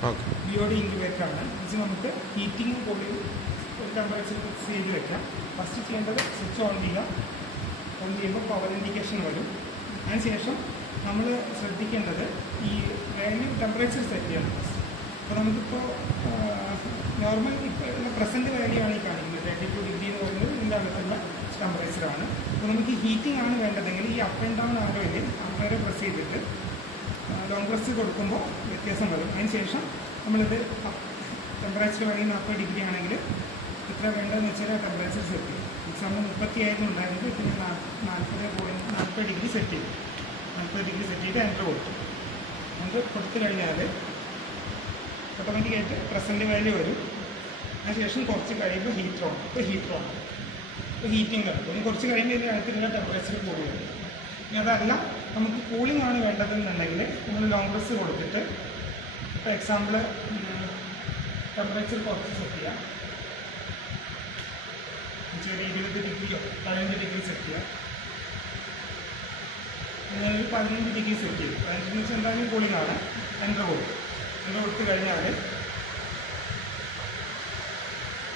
BOD incubator ആണ്. ഇത് നമുക്ക് ഹീറ്റിംഗ് കൂടി ടെമ്പറേച്ചർ ഫിക്സ് ചെയ്ത് വെക്കാം. ഫസ്റ്റ് ചെയ്യേണ്ടത് സ്വിച്ച് ഓൺ ചെയ്യുക. ഓൺ ചെയ്യുമ്പോൾ പവർ ഇൻഡിക്കേഷൻ വരും. അതിനുശേഷം നമ്മൾ ശ്രദ്ധിക്കേണ്ടത് ഈ വാല്യൂ ടെമ്പറേച്ചർ സെറ്റ് ചെയ്യണം. അപ്പോൾ നമുക്കിപ്പോൾ നോർമൽ ഇപ്പോൾ പ്രസൻറ്റ് വാല്യൂ ആണ് ഈ കാണിക്കുന്നത്. 32 ഡിഗ്രി എന്ന് പറയുന്നത് ഇതിൻ്റെ അകത്തുള്ള ടെമ്പറേച്ചറാണ്. അപ്പോൾ നമുക്ക് ഹീറ്റിംഗ് ആണ് വേണ്ടതെങ്കിൽ ഈ അപ്പ് ആൻഡ് ഡൗൺ ആരോയിൽ അങ്ങനെ പ്രസ് ചെയ്തിട്ട് ലോങ് പ്രസ് കൊടുക്കുമ്പോൾ വ്യത്യാസം വരും. അതിനുശേഷം നമ്മളിത് ടെമ്പറേച്ചർ വേണമെങ്കിൽ 40 ഡിഗ്രി ആണെങ്കിൽ എത്ര വേണ്ടതെന്ന് വെച്ചാൽ ടെമ്പറേച്ചർ സെറ്റ് ചെയ്യും. എക്സാമ്പിൾ 37 ഉണ്ടായിരുന്നത് പിന്നെ 40 ഡിഗ്രി സെറ്റ് ചെയ്തു. 40 ഡിഗ്രി സെറ്റ് ചെയ്ത് എൻ്റർ കൊടുത്തു. എൻ്റർ കൊടുത്തു കഴിഞ്ഞാൽ ഓട്ടോമാറ്റിക്കായിട്ട് പ്രസൻറ്റ് വാല്യൂ വരും. അതിനുശേഷം കുറച്ച് കഴിയുമ്പോൾ ഹീറ്റർ ഓൺ. ഇപ്പോൾ ഹീറ്റർ ഓൺ. ഇപ്പോൾ ഹീറ്റിംഗ് നടക്കും. ഇനി കുറച്ച് കഴിയുമ്പോൾ ഇതിൻ്റെ അടുത്തുള്ള ടെമ്പറേച്ചർ കൂടി വരും. ഇനി അതല്ല നമുക്ക് കൂളിംഗ് ആണ് വേണ്ടതെന്നുണ്ടെങ്കിൽ നമ്മൾ ലോങ് പ്രസ് കൊടുത്തിട്ട് ഇപ്പോൾ എക്സാമ്പിൾ ടെമ്പറേച്ചർ കുറച്ച് സെറ്റ് ചെയ്യാം. ചെറിയ 20 ഡിഗ്രിയോ 15 ഡിഗ്രി സെറ്റ് ചെയ്യാം. ഞാൻ 15 ഡിഗ്രി സെറ്റ് ചെയ്തു. 15 വെച്ചാൽ എന്തായാലും കൂളിംഗ് ആണ്. എൻ്റർ കൊടുത്തു. എൻ്റർ കൊടുത്തു കഴിഞ്ഞാൽ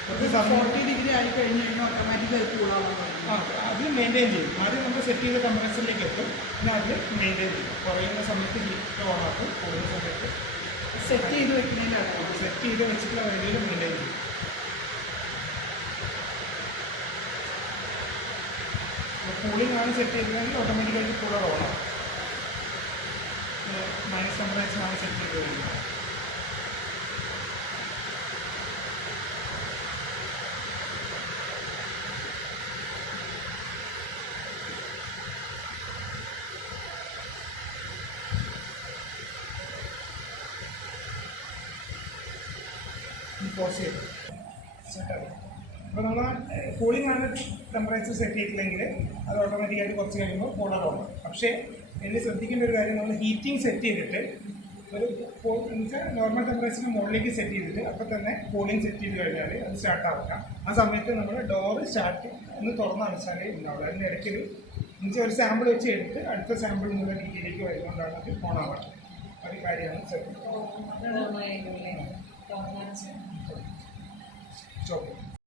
40 ഡിഗ്രി ആയി കഴിഞ്ഞ് കഴിഞ്ഞാൽ ഓട്ടോമാറ്റിക്കായി കൂളാവാൻ അതിൽ മെയിൻറ്റെയിൻ ചെയ്യും. ആദ്യം നമ്മൾ സെറ്റ് ചെയ്ത ടെമ്പറേച്ചറിലേക്ക് എത്തും. പിന്നെ അതിൽ മെയിൻറ്റെയിൻ ചെയ്യും. കുറയുന്ന സമയത്ത് ഹീറ്റർ ഓൺ ആക്കും. കൂടുന്ന സമയത്ത് സെറ്റ് ചെയ്ത് വെക്കുന്നതിനാണ് സെറ്റ് ചെയ്ത് വെച്ചിട്ടുള്ള വേണ്ടിയിൽ മെയിൻറ്റെയിൻ ചെയ്യും. കൂളിംഗ് ആണ് സെറ്റ് ചെയ്തതെങ്കിൽ ഓട്ടോമാറ്റിക്കായിട്ട് കൂളർ ഓണാവും. മൈനസ് ടെമ്പറേച്ചറാണ് സെറ്റ് ചെയ്ത് വരുന്നത്. പോസ് ചെയ്തു സെറ്റായി. അപ്പോൾ നമ്മൾ കൂളിംഗ് ആണ് ടെമ്പറേച്ചർ സെറ്റ് ചെയ്തില്ലെങ്കിൽ അത് ഓട്ടോമാറ്റിക്കായിട്ട് കുറച്ച് കഴിയുമ്പോൾ കൂളർ ഓണാവും. പക്ഷേ ഇതിൽ ശ്രദ്ധിക്കേണ്ട ഒരു കാര്യം, നമ്മൾ ഹീറ്റിംഗ് സെറ്റ് ചെയ്തിട്ട് ഒരു എന്നുവെച്ചാൽ നോർമൽ ടെമ്പറേച്ചറിന് മുകളിലേക്ക് സെറ്റ് ചെയ്തിട്ട് അപ്പോൾ തന്നെ കൂളിംഗ് സെറ്റ് ചെയ്ത് കഴിഞ്ഞാൽ അത് സ്റ്റാർട്ട് ആവില്ല. ആ സമയത്ത് നമ്മൾ ഡോറ് സ്റ്റാർട്ട് ഒന്ന് തുറന്ന് അടച്ചാലേ ഉണ്ടാവില്ല. അതിൻ്റെ ഇടയ്ക്ക് എന്നുവെച്ചാൽ ഒരു സാമ്പിൾ വെച്ച് എടുത്ത് അടുത്ത സാമ്പിൾ എന്നുള്ള രീതിയിലേക്ക് വരുന്നതുകൊണ്ടാണ് അത് ഓൺ ആവുക. ഒരു കാര്യമാണ് ശ്രദ്ധിക്കുക.